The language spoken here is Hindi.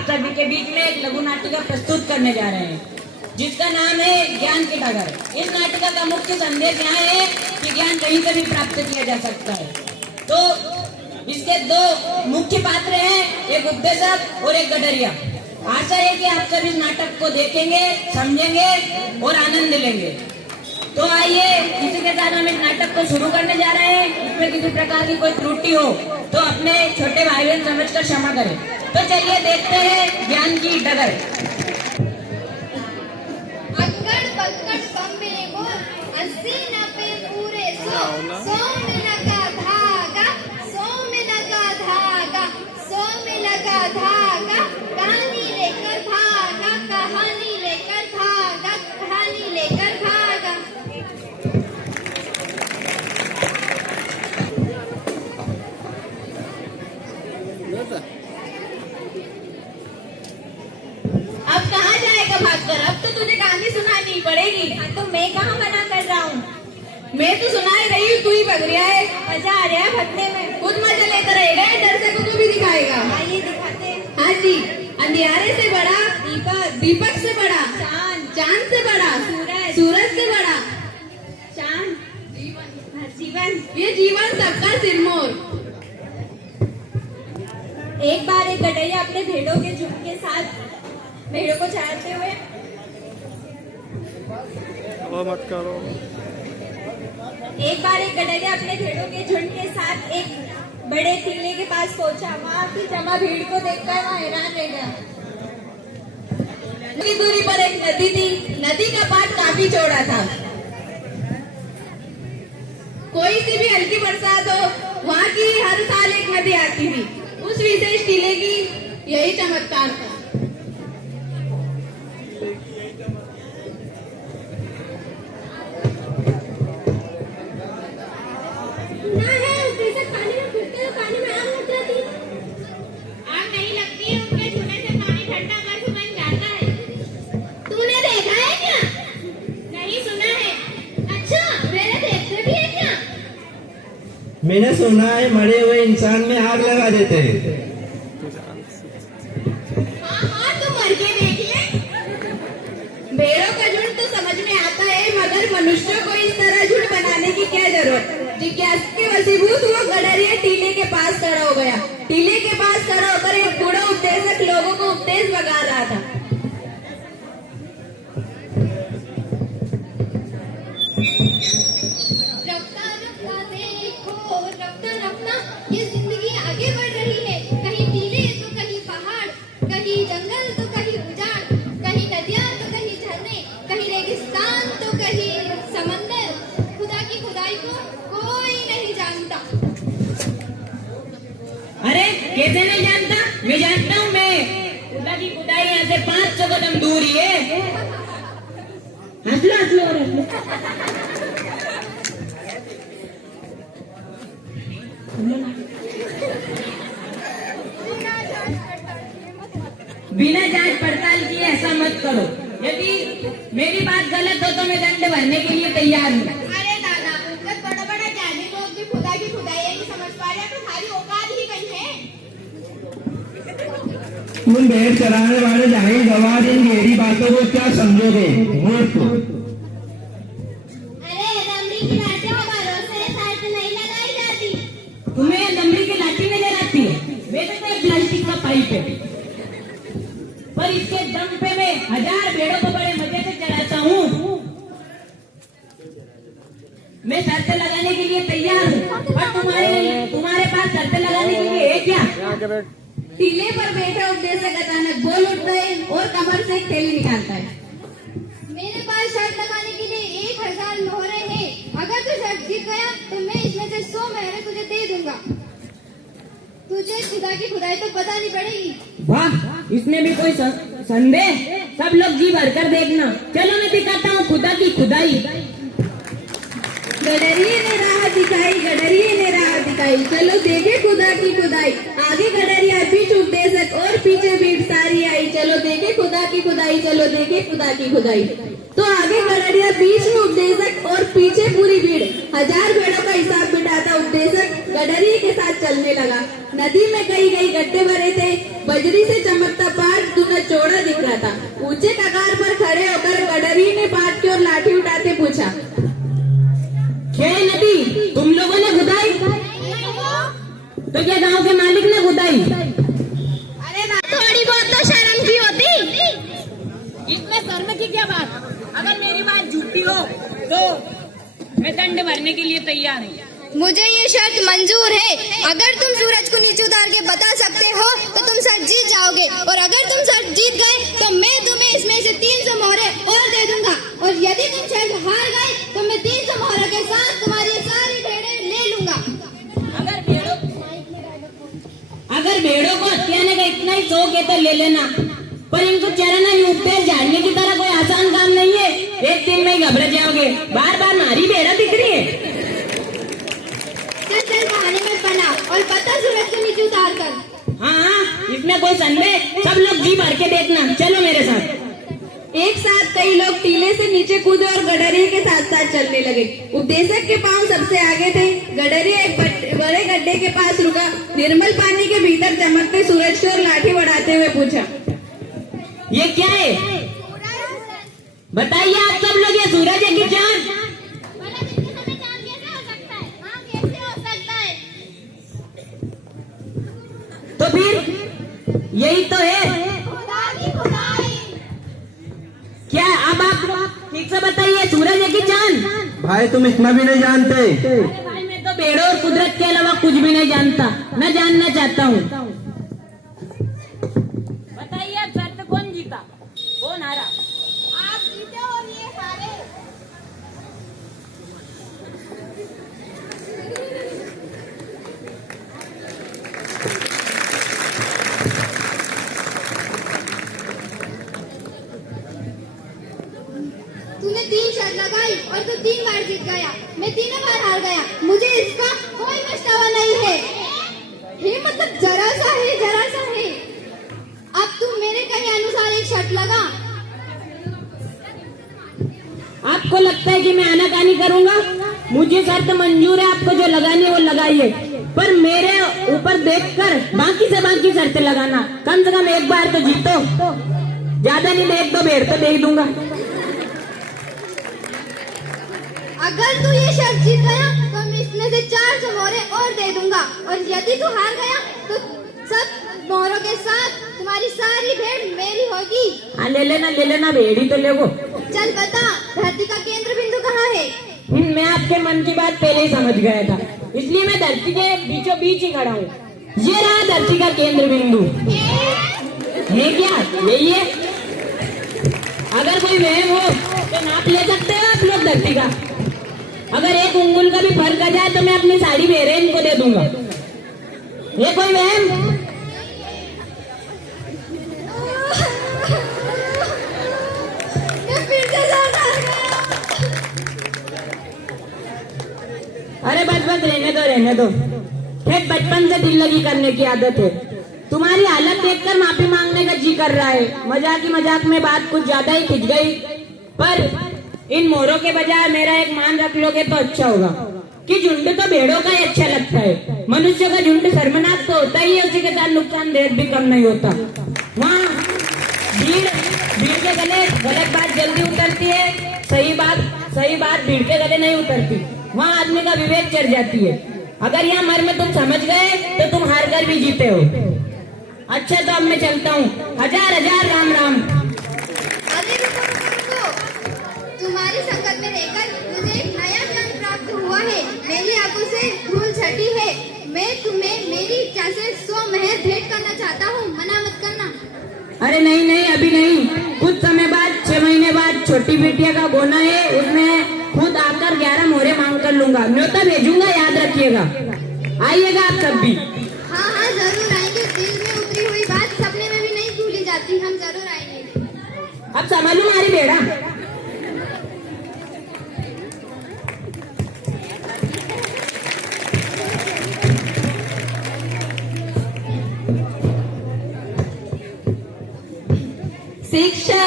आप सभी के बीच में एक लघु नाटिका प्रस्तुत करने जा रहे हैं जिसका नाम है ज्ञान की डगर। इस नाटिका का मुख्य संदेश यहाँ है कि ज्ञान कहीं से भी प्राप्त किया जा सकता है। तो इसके दो मुख्य पात्र हैं, एक उपदेशक और एक गडरिया। आशा है कि आप सब इस नाटक को देखेंगे, समझेंगे और आनंद लेंगे। तो आइए इसी के साथ हम इस नाटक को शुरू करने जा रहे हैं। इसमें किसी प्रकार की कोई त्रुटि हो तो अपने छोटे भाई बहन समझकर क्षमा करें। तो चलिए देखते हैं ज्ञान की डगर। अक्कड़ पक्कड़ बम्बे बोल 80 90 पूरे 100 में लगा धागा 100 में लगा धागा 100 में लगा धागा कहानी लेकर भागा कहानी लेकर भागा कहानी लेकर भागा। अब कहाँ जाएगा भागकर? अब तो तुझे कहानी सुनानी पड़ेगी। तो मैं कहाँ मना कर रहा हूँ? मैं तो सुना ही रही हूँ, तू ही भग रहा है। मजा आ रहा है भगने में। खुद मजा लेकर रहेगा, डर से को भी दिखाएगा। आइए दिखाते हैं। हाँ जी। अंधियारे से बड़ा दीपक, दीपक से बड़ा चांद, चांद से बड़ा सूरज, सूरज से बड़ा चांद, जीवन, ये जीवन सबका सिरमौर। एक बार एक गडरिया अपने भेड़ों के झुंड के साथ भेड़ों को चराते हुए मत करो। एक बार एक गडरिया अपने भेड़ों के झुंड के साथ एक बड़े टीले के पास पहुंचा। वहां की जमा भीड़ को देखकर वह हैरान रह गया। थोड़ी दूरी पर एक नदी थी। नदी का पाट काफी चौड़ा था। कोई सी भी हल्की बरसात हो, वहां की हर साल एक नदी आती थी। उस विशेष टीले की यही चमत्कार था। मैंने सुना है मरे हुए इंसान में आग लगा देते हैं। हाँ तो मर के देख ले। भेड़ों का झुंड तो समझ में आता है, मगर मनुष्यों को इस तरह झुंड बनाने की क्या जरूरत? जिज्ञासा के वशीभूत वो गडरिया टीले के पास खड़ा हो गया। टीले के पास खड़ा होकर एक बूढ़ा उपदेशक लोगों को उपदेश बगा रहा था। रफ्ता रफ्ता ये जिंदगी आगे बढ़ रही है। कहीं टीले तो कहीं पहाड़, कहीं जंगल तो कहीं उजाड़, कहीं नदियां तो कहीं झरने, कहीं रेगिस्तान तो कहीं समंदर। खुदा की खुदाई को कोई नहीं जानता। अरे कैसे नहीं जानता? मैं जानता हूँ। मैं खुदा की खुदाई यहाँ से 500 कदम दूर ही है। हंस लो हंस लो और हंस लो। बिना जांच पड़ताल किए ऐसा मत करो। यदि मेरी बात गलत हो तो मैं दंड भरने के लिए तैयार हूँ। अरे दादा, जब बड़ा बड़ा ज्ञानी लोग भी खुदा की खुदाई नहीं समझ पा रहे तो सारी औकात ही कहीं है। तुम भेड़ चराने वाले जाहिल गवार इन गहरी बातों को क्या समझोगे मूर्ख? अरे दमड़ी की लाठी भरोसे शर्त नहीं लगाई जाती। तुम्हें दमड़ी की लाठी नजर आती है? वैसे तो एक प्लास्टिक का पाइप है, पर इसके दम पे मैं 1000 भेड़ों को बड़े मजे से चलाता हूँ। मैं शर्तें लगाने के लिए तैयार हूँ, और तुम्हारे पास शर्तें लगाने के लिए है क्या? टीले पर बैठा उपदेशक अचानक बोल उठता है और कमर से एक थैली निकालता है। मेरे पास शर्त लगाने के लिए 1000 मोहरे हैं। अगर तू शर्त जीत गया तो मैं इसमें से 100 मोहरे तुझे दे दूंगा। तुझे खुदा की खुदाई तो पता नहीं पड़ेगी। वाह, इसमें भी कोई संदेह? सब लोग जी भर कर देखना। चलो मैं दिखाता हूँ खुदा की खुदाई। गडरिये ने राह दिखाई, गडरिये ने राह दिखाई, चलो देखे खुदा की खुदाई। आगे गडरिया, बीच उपदेशक और पीछे भीड़ सारी आई। चलो देखे खुदा की खुदाई, चलो देखे खुदा की खुदाई। तो आगे गडरिया, बीच में उपदेशक और पीछे पूरी भीड़। 1000 भेड़ों का हिसाब बिठाता उपदेशक गडरिये के साथ चलने लगा। नदी में कई कई गड्ढे भरे थे। बजरी से चमकता पहाड़ ऊंचे कगार पर खड़े होकर गडरी ने बात की और लाठी उठाते पूछा, क्या ये नदी तुम लोगों ने खुदाई? तो क्या गांव के मालिक ने खुदाई? अरे थोड़ी बहुत तो शर्म की होती। इसमें शर्म की क्या बात? अगर मेरी बात झूठी हो तो मैं दंड भरने के लिए तैयार हूँ। मुझे ये शर्त मंजूर है। अगर तुम सूरज को नीचे उतार के बता सकते हो तो तुम सर जीत जाओगे, और अगर तुम सर जीत गए तो मैं तुम्हें इसमें से 300 मोहरे और दे दूंगा, और यदि तुम शर्त हार गए तो मैं 300 मोहरों के साथ तुम्हारी सारी भेड़ें ले लूंगा। अगर भेड़ों को हत्याने का इतना ही शौक है तो ले लेना, पर इनको चराना यूं पैर झाड़ने की तरह कोई आसान काम नहीं है। एक दिन में ही घबरा जाओगे। बार बार मारी भेड़ा दिख रही है। चल बहाने में बना और बता सूरज को नीचे उतार कर। हाँ, इसमें कोई संदेह? सब लोग जी भर के देखना। चलो मेरे साथ। एक साथ कई लोग टीले से नीचे कूदे और गडरी के साथ साथ चलने लगे। उपदेशक के पांव सबसे आगे थे। गडरी एक बड़े गड्ढे के पास रुका, निर्मल पानी के भीतर चमकते सूरज को और लाठी बढ़ाते हुए पूछा, ये क्या है? बताइए आप सब लोग, ये सूरज है कि चांद? तो फिर यही तो है। क्या अब आप ठीक से बताइए, सूरज है कि चांद? भाई तुम इतना भी नहीं जानते। अरे भाई, मैं तो भेड़ों और कुदरत के अलावा कुछ भी नहीं जानता। मैं जानना चाहता हूँ। बताइए अब, शर्त कौन जीता, कौन हारा? आप जीते और ये हारे। तूने 3 शर्त लगाई और तू 3 बार जीत गया, मैं 3 बार हार गया। मुझे इसका कोई पछतावा नहीं है। ये मतलब जरा सा है, जरा सा है। अब तू मेरे कहे अनुसार एक शर्त लगा। आपको लगता है कि मैं आनाकानी करूंगा? मुझे शर्त मंजूर है, आपको जो लगानी है वो लगाइए, पर मेरे ऊपर देखकर बाकी से बाकी शर्तें लगाना। कम से कम एक बार तो जीतो। ज्यादा नहीं, एक दो भेड़ तो दे दूंगा। अगर तू ये शर्त जीत गया तो मैं इसमें से 400 मोहरे और दे दूंगा, और यदि तू हार गया तो सब मोहरों के साथ तुम्हारी सारी भेड़ मेरी होगी। हाँ, ले लेना भेड़ी तो ले वो। चल बता, धरती का केंद्र बिंदु कहाँ है? मैं आपके मन की बात पहले ही समझ गया था, इसलिए मैं धरती के बीचों बीच ही खड़ा हूँ। ये रहा धरती का केंद्र बिंदु। है क्या? यही है। अगर कोई वहम हो तो नाप ले सकते हो आप लोग धरती का। अगर एक उंगल का भी फर्क आ जाए तो मैं अपनी साड़ी भेड़े इनको दे दूंगा। ये कोई वहम? मैं फिर से हार गया। अरे बस रहने दो। फिर बचपन से दिल लगी करने की आदत है। तुम्हारी हालत देखकर माफी मांगने का जी कर रहा है। मजाक में बात कुछ ज्यादा ही खिंच गई, पर इन मोरों के बजाय मेरा एक मान रख लोगे तो अच्छा होगा कि झुंड तो भेड़ों का ही अच्छा लगता है। मनुष्य का झुंड शर्मनाक तो होता ही है, उसी के साथ नुकसानदेह भी कम नहीं होता। वहाँ भीड़ के गले गलत बात जल्दी उतरती है, सही बात भीड़ के गले नहीं उतरती। वहाँ आदमी का विवेक चढ़ जाती है। अगर यहाँ मर्म तुम समझ गए तो तुम हार कर भी जीते हो। अच्छा, तो अब मैं चलता हूँ। हजार राम राम। अरे रुको, तुम्हारी संगत में रहकर मुझे एक नया ज्ञान प्राप्त हुआ है। मेरी आंखों से धूल छटी है। मैं तुम्हें मेरी इच्छा से 100 महल भेंट करना चाहता हूँ, मना मत करना। अरे नहीं, अभी नहीं। कुछ समय बाद, 6 महीने बाद छोटी बिटिया का बोना है, उसमें खुद आकर 11 मोहरे मांग कर लूंगा। न्योता भेजूंगा, याद रखिएगा। आइएगा आप सब भी। हाँ, जरूर आएंगे। दिल में उतरी हुई बात सपने में भी नहीं भूली जाती। हम जरूर आएंगे। अब संभालू मारी बेड़ा। शिक्षा